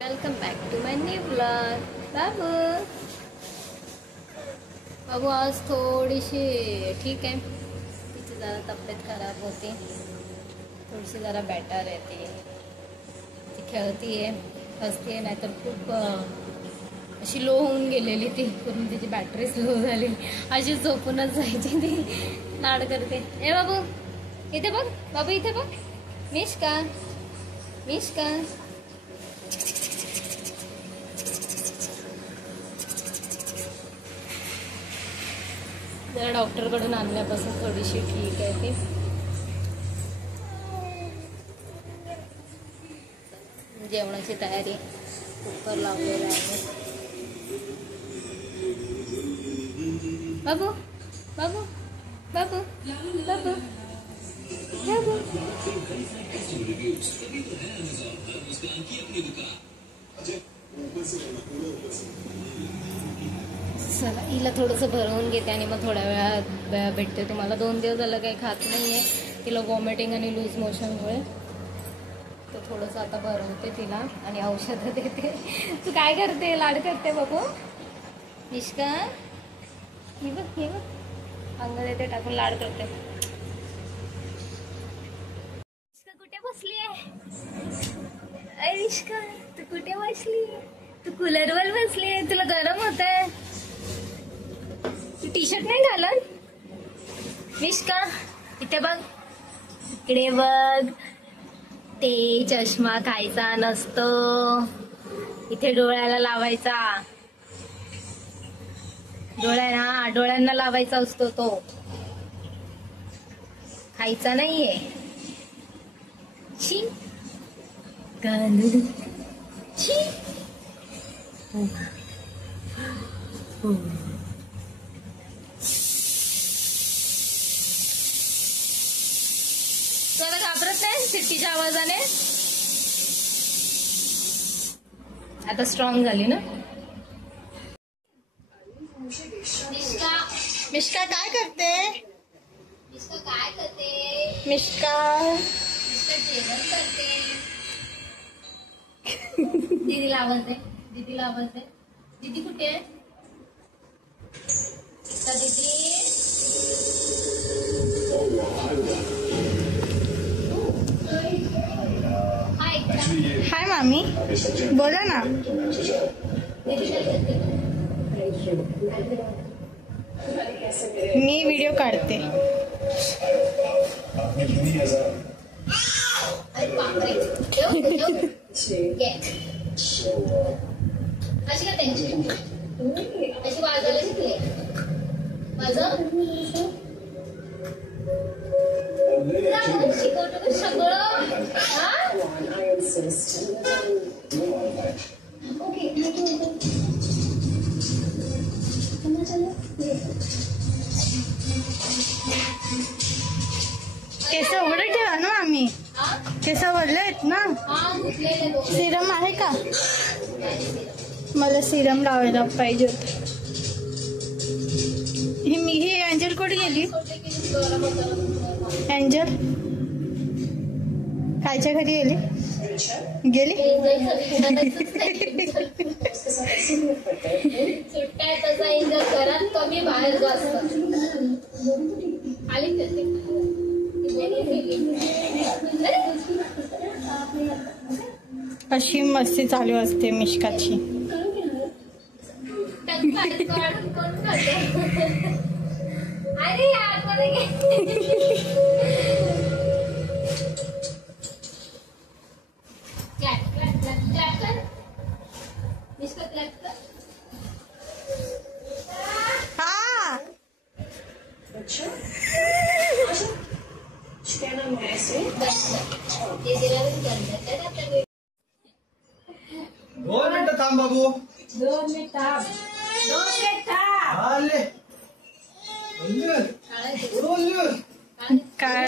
Welcome back to my new blog. बाबू बाबू आज थोडीशी ठीक आहे, तिची जरा तब्येत खराब होती, थोडीशी जरा बेटर आहे ती खेळती आहे, हसती आहे, नाहीतर खूप अशी लो होऊन गेलेली ती, पूर्ण तिची बॅटरी स्लो झाली, अशी झोपूनच जायची ती, लाड करते। ए बाबू इथे बघ, बाबू इथे बघ, मिष्का मिष्का जरा डॉक्टरकडून आणल्यापासून थोडीशी ठीक आहे ती। जेवणाची तयारी कुकर लावलेला आहे। बाबू बाबू बाबू बाबू बाबू चला हिला थोडंसं भरवून घेते आणि मग थोड्या वेळात भेटते तुम्हाला। 2 दिवस झालं काही खात नाही आहे, तिला वॉमिटिंग आणि लूज मोशनमुळे, तर थोडंसं आता भरवते तिला आणि औषधं देते। तू काय करते, लाड करते बाबू मिष्का? हे बघ हे बघ, अंग देते टाकून, लाड करते। मिष्का कुठे बसली आहे? अरे मिष्का तू कुठे बसली? तू कूलरवर बसली आहे, तुला गरम होत आहे? तू टी शर्ट नाही घालत? मिष्का इथे बघ, इकडे बघ, ते चष्मा खायचा नसतो, इथे डोळ्याला लावायचा, डोळ्यांना लावायचा असतो, तो खायचा नाहीये। शी गांधू शी तुला घाबरत नाही सिट्टीच्या आवाजाने? आता स्ट्रॉंग झाली ना? मिष्का काय करते? मिष्का काय करते? मिष्का जेवण करते। दीदीला आवाज दे, दीदी कुठे आहे? दीदी हाय मामी, बोला ना। मी व्हिडिओ काढते। अशी का त्यांची अशी वाजवायला शिकले माझं शिकवतो सगळं। केस उघडे ठेवा ना आम्ही, केस वरले आहेत ना? सिरम आहे का? मला सिरम लावायला पाहिजे होते। ही एंजल कुठे गेली? एंजल कायच्या घरी गेली? सुट्ट्या तसा एन्जॉय घरात कमी, बाहेर जास्त। आली अशी मस्ती चालू असते मिष्काची। अरे यार दोन मिनिटं थांब बाबू, 2 मिनिट थांब, 2 मिनिट थांब। आले काय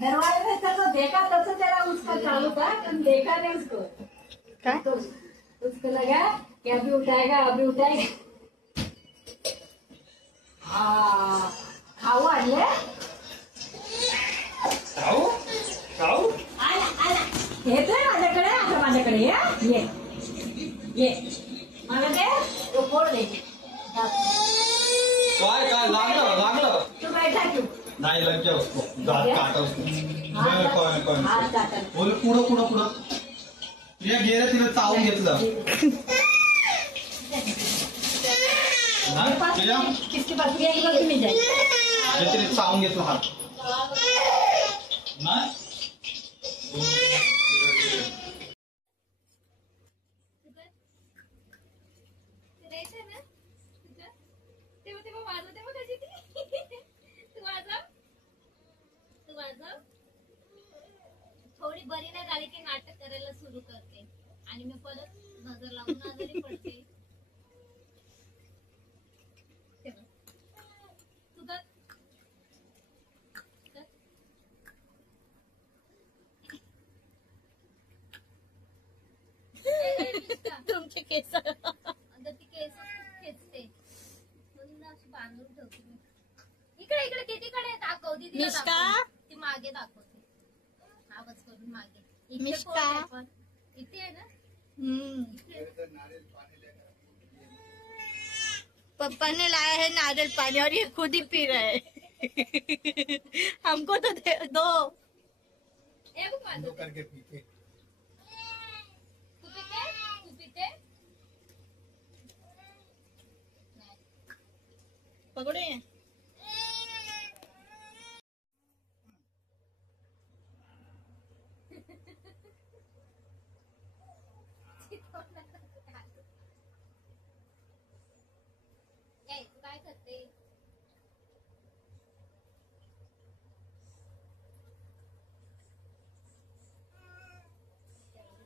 दरवाजे में तो देखा तब से तेरा उसका चालू था, तुम देखा नहीं उसको काय? तो उसको लगा कि अभी उठाएगा। खाऊ आणले ये ये मला दे तो फोड दे काय काय लागलं लागलं तू बैठा क्यों नाही लग गया उसको दांत काटा उसको कोण हात काटा बोल पुढं पुढं पुढं तिला गेलं तिला चावून घेतलं नाही तिला किसके पास ये इधर नहीं जाए तिला चावून घेतलं हात नाही थोडी बरी नाही झाली की नाटक करायला सुरू करते आणि मी परत नजर लावून आजारी पडते तुमचे केस अंदर ती केस खेचते म्हणून अशी बांधून ठेवते मी इकडे इकडे कितीकडे दाखव दीदी मिष्का? ती मागे दाखवते आवाज करून मागे इथे मिष्का? कोण आहे पण? इथे आहे ना पापा ने लाया है नारियल पानी और ये खुद ही पी रहे हैं हमको तो दे दो ए बघ माझं ते. करके पीते तू पिते तू पिते नाही. पकड़ो ये ए तू काय करते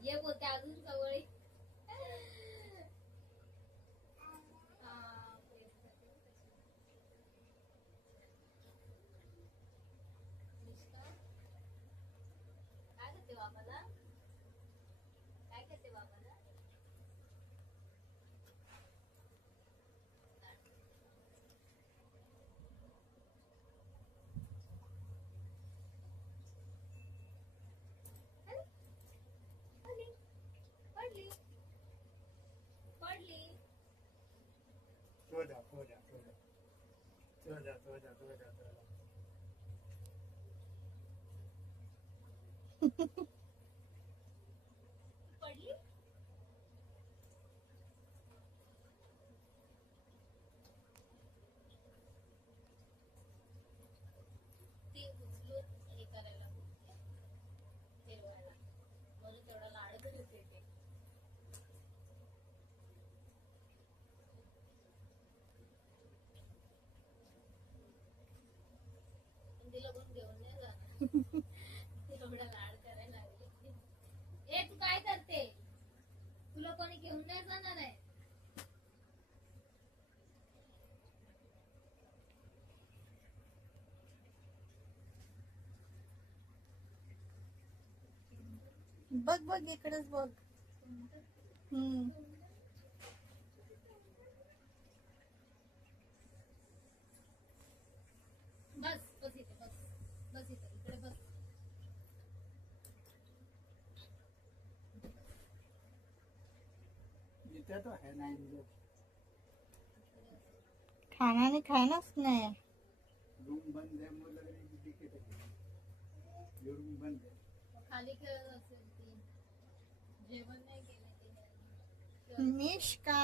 ये बोलते अजून जवळ ये. काय करते बाबाला काय करते बाबाला पडली पडली पडली सो जा सो जा सो जा सो जा सो जा सो जा सो जा पडली ती उचलून हे करायला फिरवायला म्हणून तेवढा लाड करते ते पण तिला कोण घेऊन नाही जाणार एवढा लाड करायला लागली ए तू काय करते तुला कोणी घेऊन नाही जाणार आहे बघ बघ इकडेच बघ बस बस इथे बस बस इथे इकडे बस इथे तो है ना इन लोग खाना नहीं खानाच नाही रूम बंद है मुझे लग रहा है कि दिखे थे ये रूम बंद है खाली खेळत असेल ती जेवण नाही केलं तिने मिष्का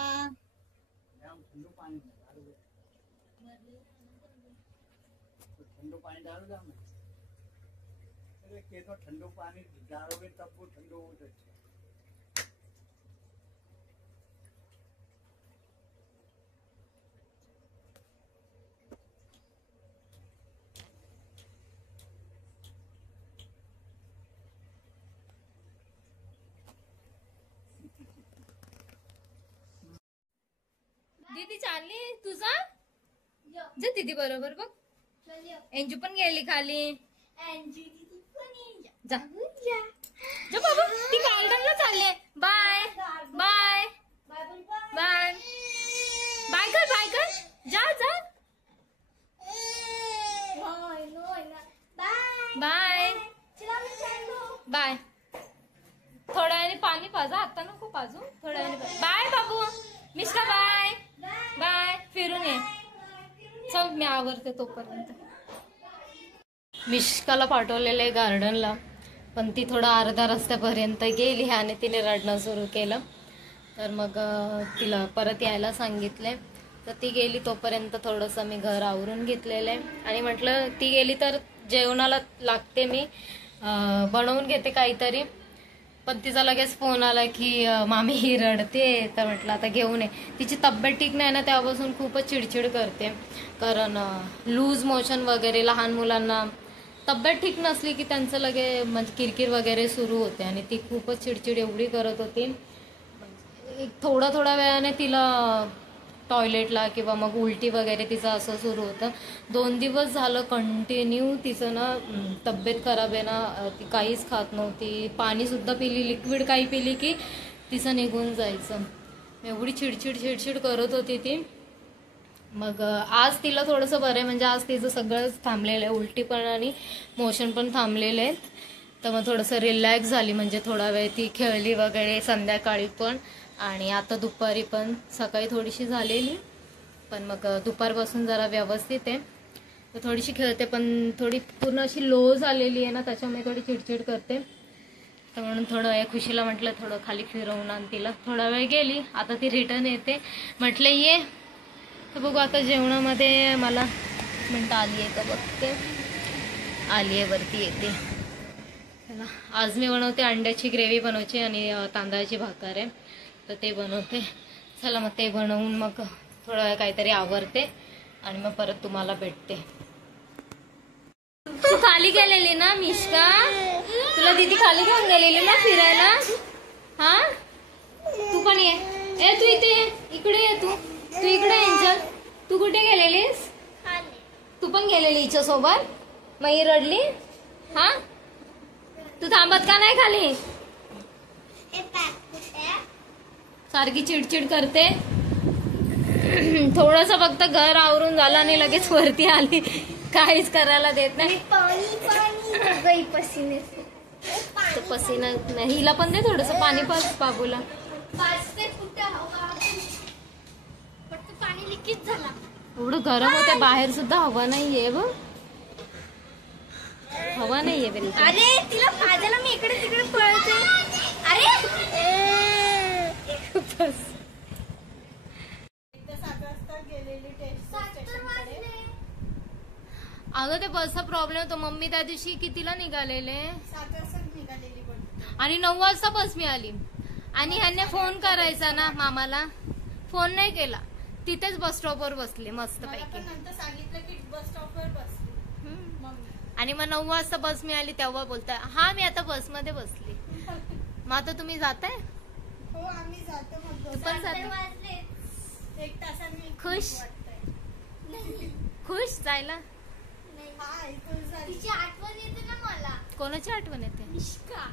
हम ठंडू पानी में डाल दे तो ठंडू पानी डाल दो मैं अरे के तो ठंडू पानी डालोगे तब वो ठंडू हो जाए दीदी चालली तुझा जा दीदी बरोबर बघ एंजू पण गेली खाली जा जा बाबा ती गार्डनला चालले बाय बाय बाय बाय कर जा जा बाय बाय थोड्या वेळाने पाणी पाजा, आता नको पाजू, थोड्या वेळाने बाय बाबू. मिष्का बाय बाय, फिरून ये. चल मी आवरते तोपर्यंत. मिष्काला पाठवलेलं आहे गार्डनला, पण ती थोडा अर्धा रस्त्यापर्यंत गेली आणि तिने रडणं सुरू केलं. तर मग तिला परत यायला सांगितले. तर ती गेली, तोपर्यंत थोडंसं मी घर आवरून घेतलेलं आहे. आणि म्हटलं ती गेली तर जेवणाला लागते, मी बनवून घेते काहीतरी. पण तिचा लगेच फोन आला की मामी ही रडते. तर म्हटलं आता घेऊन ये. तिची तब्येत ठीक नाही ना, तेव्हापासून खूपच चिडचिड करते. कारण लूज मोशन वगैरे, लहान मुलांना तब्येत ठीक नसली की त्यांचं लगे म्हणजे किरकिर वगैरे सुरू होते. आणि ती खूपच चिडचिड एवढी करत होती. थोड्या वेळाने तिला टॉयलेटला किंवा मग उलटी वगैरे तिचं असं सुरू होतं. 2 दिवस झालं कंटिन्यू तिचं ना तब्येत खराब आहे ना, ती काहीच खात नव्हती. पाणीसुद्धा पिली, लिक्विड काही पिली की तिचं निघून जायचं. एवढी चिडचिड करत होती ती. मग आज तिला थोडंसं बरं आहे, म्हणजे आज तिचं सगळंच थांबलेलं आहे, उलटी पण आणि मोशन पण थांबलेले आहेत. तर मग थोडंसं रिलॅक्स झाली, म्हणजे थोडा वेळ ती खेळली वगैरे संध्याकाळी पण, आणि आता दुपारी पण. सकाळी थोडीशी झालेली, पण मग दुपारपासून जरा व्यवस्थित आहे. तर थोडीशी खेळते, पण थोडी पूर्ण अशी लो झालेली आहे ना, त्याच्यामुळे थोडी चिडचिड करते. तर म्हणून थोडं वेळ खुशीला म्हटलं थोडं खाली फिरवून आण तिला. थोडा वेळ गेली, आता ती रिटर्न येते. म्हटलं ये. तर बघू आता जेवणामध्ये मला मिनटं आली आहे का बघते. आली आहे, वरती येते. चला, आज मी बनवते अंड्याची ग्रेव्ही बनवायची आणि तांदळाची भाकर आहे, तर ते बनवते. चला मग ते बनवून मग थोडा वेळ काहीतरी आवरते आणि मग परत तुम्हाला भेटते. तू खाली गेलेली ना मिष्का, तुला दीदी खाली घेऊन गेलेली ना फिरायला. हा, तू पण ये. तू इथे ये, इकडे ये. तू इकडे. एंजल, तू कुठे गेलेलीस? तू पण गेलेली हिच्या सोबत? मग ही रडली. हा, तू थांबत का नाही खाली? सारखी चिडचिड करते. थोडस फक्त घर आवरून झालं आणि लगेच वरती आली, काहीच करायला देत नाही. पसीना नाही, हिला पण दे थोडस पाणी पाच बाबूला. पाणी लिकेज झाला. एवढं गरम होते, बाहेर सुद्धा हवा नाहीये बघ, हवा नाहीये बिलकुल. अरे तिला पाजायला मी इकडे तिकडे पळते. अरे अगं ते बसचा प्रॉब्लेम होतो. मम्मी त्या दिवशी कितीला निघालेले? 7 वाजता निघालेली आणि 9 वाजता बस मिळाली. आणि ह्यांनी फोन करायचा ना मामाला, फोन नाही केला. तिथेच बस स्टॉपवर बसले मस्त पैकी. नंतर सांगितलं की बस स्टॉपवर बसली. आणि मग 9 वाजता बस मिळाली तेव्हा बोलताय हा मी आता बसमध्ये बसली. मग आता तुम्ही जाताय? हो आम्ही जातो. मग पण जाते. 1 तासाने खुश खुश जायला. तिची आठवण येते ना मला. कोणाची आठवण येते? मिष्का.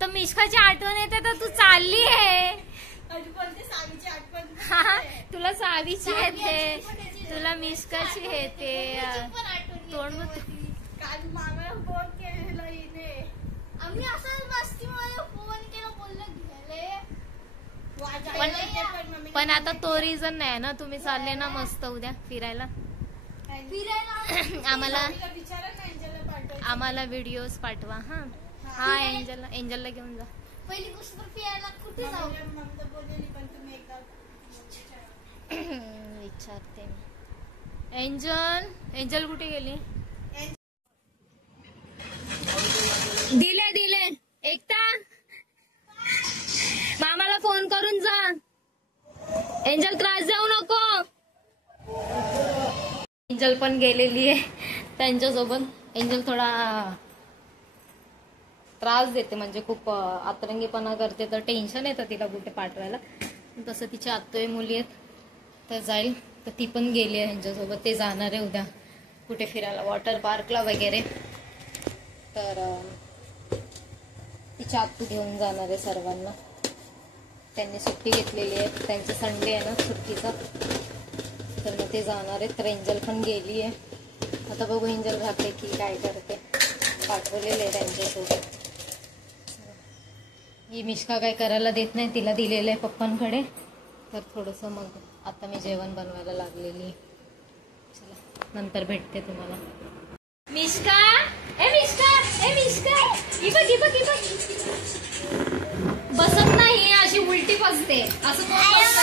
तर मिष्काची आठवण येते तर तू चालली आहे. तुला सावीची येते, तुला मिष्काची येते. तोंड काल मामाला फोन केलेला हिने. आम्ही असं मस्ती मध्ये फोन केला, बोललं घ्यायला. पण आता तो रिझन नाही ना, तुम्ही चालले ना मस्त उद्या फिरायला. आम्हाला व्हिडिओज पाठवा. हा एंजलला घेऊन जा. पहिली गोष्ट तर फिरायला कुठे जाऊ? विचारते. एंजल कुठे गेली? दिले एकता मामाला फोन करून जा. एंजल त्रास देऊ नको. एंजल पण गेलेली आहे त्यांच्यासोबत. एंजल थोडा त्रास देते, म्हणजे खूप आतरंगीपणा करते, तर टेन्शन येतं तिला कुठे पाठवायला. तसं तिच्या आत्तोय मुली आहेत तर जाईल. तर ती पण गेली आहे ह्यांच्यासोबत. ते जाणार आहे उद्या कुठे फिरायला, वॉटर पार्कला वगैरे. तर तिच्या आत्तू घेऊन जाणार आहे सर्वांना. त्यांनी सुट्टी घेतलेली आहे, त्यांचं संडे आहे ना सुट्टीचा, तर मग ते जाणार आहेत. तर एंजल पण गेली आहे. आता बघू एंजल राहते की काय करते. पाठवलेले आहे त्यांच्यासोबत. ही मिष्का काय करायला देत नाही, तिला दिलेलं आहे पप्पांकडे. तर थोडंसं मग आता मी जेवण बनवायला लागलेली. चला नंतर भेटते तुम्हाला. मिष्का ए मिष्का ए मिष्का, ही बघ ही बघ ही बघ. बसत नाही, अशी उलटी बसते. असं कोण बसतं?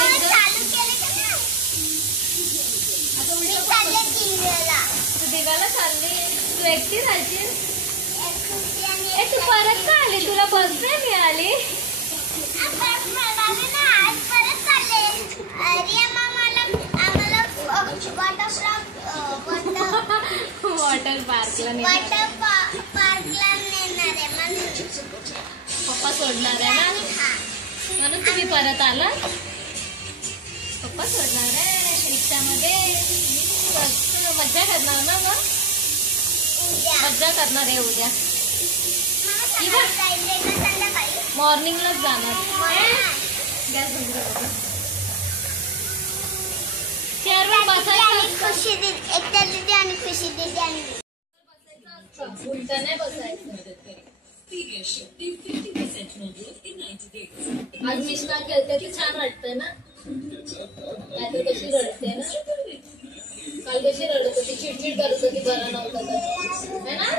तू देवाला चालली, तू एकटी राहशील. तू परत का आली? तुला बस नाही मिळाली? वॉटर पार्कला पप्पा सोडणार आहे ना, म्हणून तुम्ही परत आला. पप्पा सोडणार आहे रिक्षामध्ये. मज्जा करणार ना मग? मज्जा करणार आहे उद्या. मॉर्निंगलाच जाणार. गॅस बंद कर. चेअरवर बसायचं. खुशी दीदी, एकट्या दीदी आणि खुशी दीदी आणि उलट नाही बसायचं. आज मिष्का खेळते ती छान वाटतंय ना. नाहीतर कशी रडते ना. काल कशी रडत होती, चिडचिड करत होती, बरं नव्हतं तर, है ना.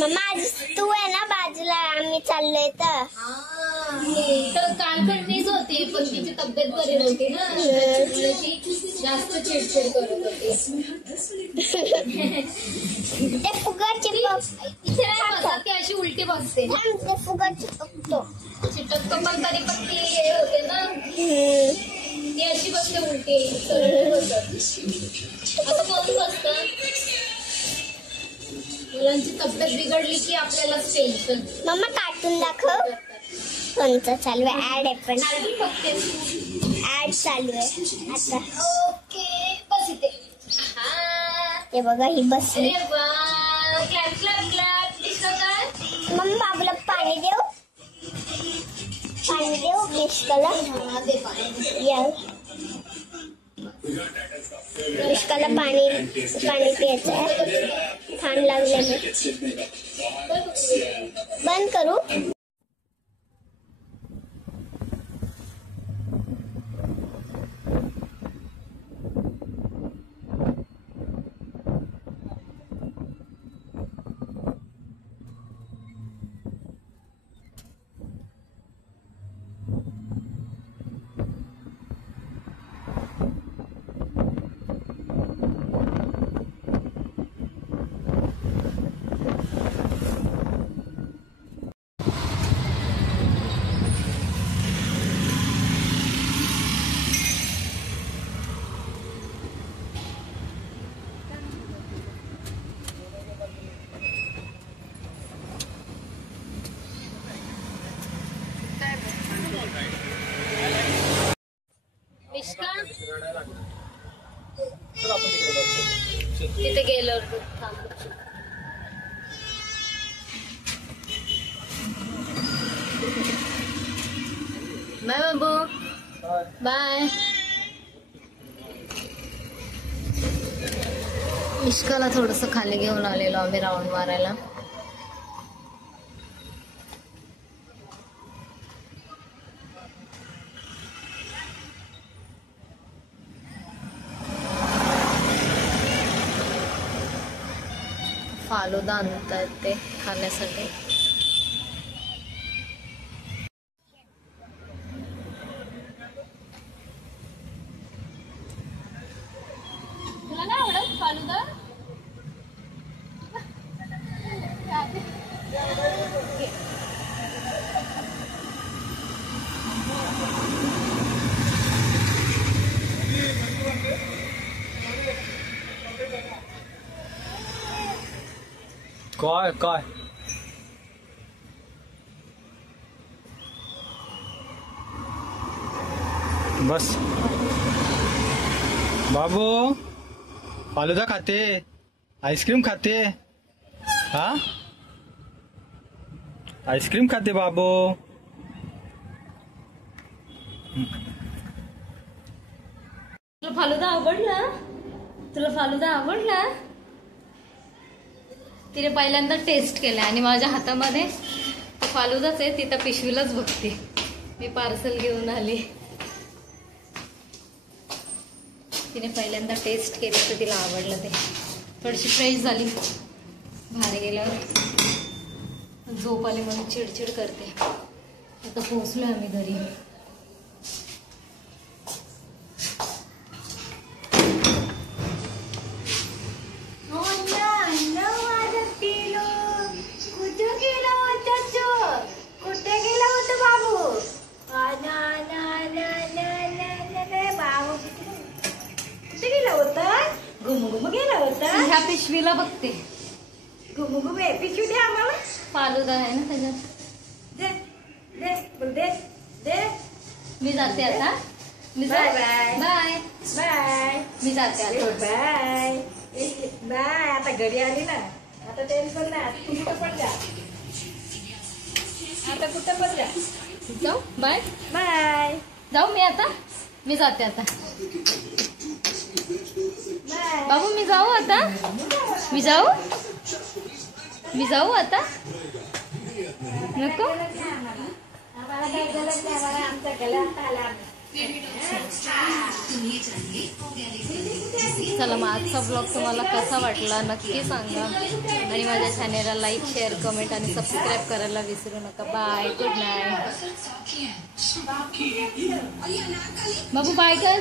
मम्मा आज तू आहे ना बाजूला, आम्ही चाललोय तर. तर काल पण मीच होती, पण तिची तब्येत बरी नव्हती ना, त्याच्यामुळे ती जास्त चिडचिड करत होती. ते फुगा चिपक इथे नाही बसत, ती अशी उलटी बसते. ते फुगा चिपकतो. चिटकतो पण तरी पण ती हे होते ना, ती अशी बसते उलटी, सरळ बसत. असं कोण बसतं? मुलांची तब्येत बिघडली की आपल्यालाच टेन्शन. मम्मा कार्टून दाखव. कोणतं चालू आहे? ऍड आहे पण. ऍड चालू आहे आता. ओके बस इथे. ते बघा ही बसली. अरे वा, क्लॅप क्लॅप क्लॅप. दिसतं का? मम्मा बाबूला पाणी देऊ. पाणी देऊ मिष्काला. या मिष्काला पाणी प्यायचं आहे. थांब लागले मी. बंद करू. मिष्का तिथे गेल्यावर थांब. बाय बाबू, बाय. मिष्काला थोडस खाली घेऊन आलेलो आम्ही राऊंड मारायला. फालुदा आणतायत ते खाण्यासाठी. तुला नाही आवडत फालुदा? काय काय बस बाबू फालुदा खाते, आईस्क्रीम खाते. हा आईस्क्रीम खाते बाबू. तुला फालुदा आवडला? तुला फालुदा आवडला? तिने पहिल्यांदा टेस्ट केला आणि माझ्या हातामध्ये फालुदाच आहे, ती तर पिशवीलाच बघते. मी पार्सल घेऊन आली. तिने पहिल्यांदा टेस्ट केली तर तिला आवडलं ते. थोडीशी फ्रेश झाली. बाहेर गेल्यावर झोप आली म्हणून चिडचिड करते. आता पोहोचलो आम्ही घरी. कुठे गेला होता बाबू? कुठे गेला होता? घुमघुम गेला होता. ह्या पिशवीला बघते. घुमघुम आहे. पिशवी दे आम्हाला. फालुदा आहे ना त्याच्यात. दे दे बोल दे दे. मी जाते आता. Bye bye bye. बाय. मी जाते आता. Bye bye. आता घरी आली ना, आता टेन्शन नाही. आता तू कुठं पण जा. आता कुठं पण जा. जाऊ. बाय बाय जाऊ. मी जाते आता. बाय. बाबू मी जाऊ आता. मी जाऊ आता. नको. आम्हाला काय गरज नाही. आम्हाला आमच्या घरात आला. चला मग आजचा ब्लॉग तुम्हाला कसा वाटला नक्की सांगा. आणि माझ्या चॅनेलला लाईक, शेअर, कमेंट आणि सबस्क्राईब करायला विसरू नका. बाय. Good night. बाबू बाय कर.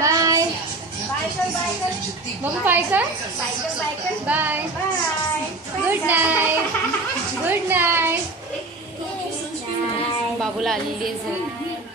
बाय. बाबू बाय कर. Bye. Good night. Good night. बाबूला आलेली आहे झोप.